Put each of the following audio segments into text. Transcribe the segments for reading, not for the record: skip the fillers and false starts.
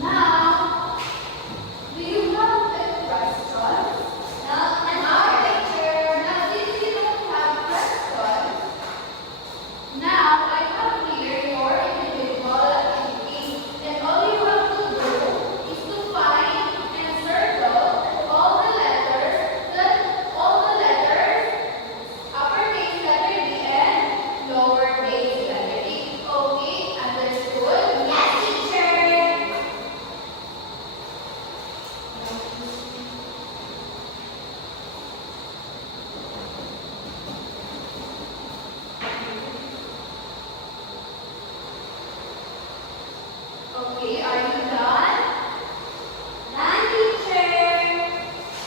Now, do you have a question? Now, teacher, now since you don't have question, now I have here your individual activities, and all you have to do is to find and circle all the letters, uppercase letter D and lowercase letter D. Okay, understood? Yes, teacher. Okay, are you done? Done, teacher.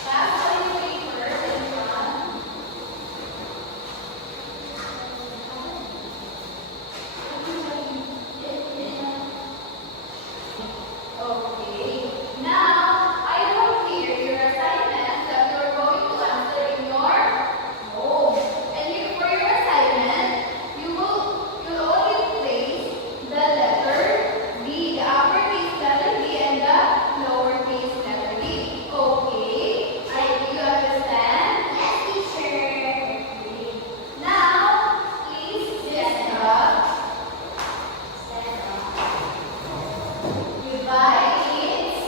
Pass all your papers and run. Okay.